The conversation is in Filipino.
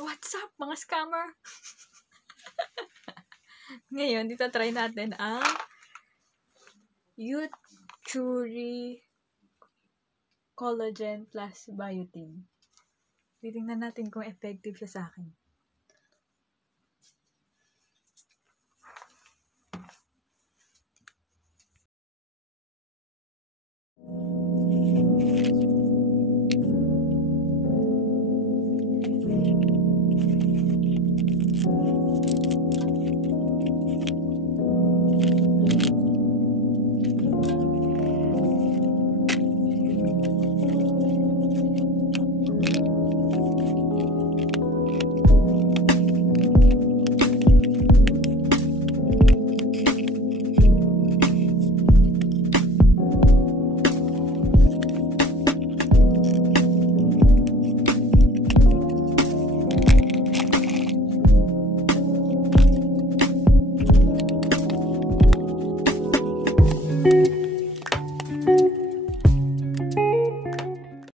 What's up, mga scammer? Ngayon, dito try natin ang Youtheory Collagen plus Biotin. Titingnan natin kung effective siya sa akin.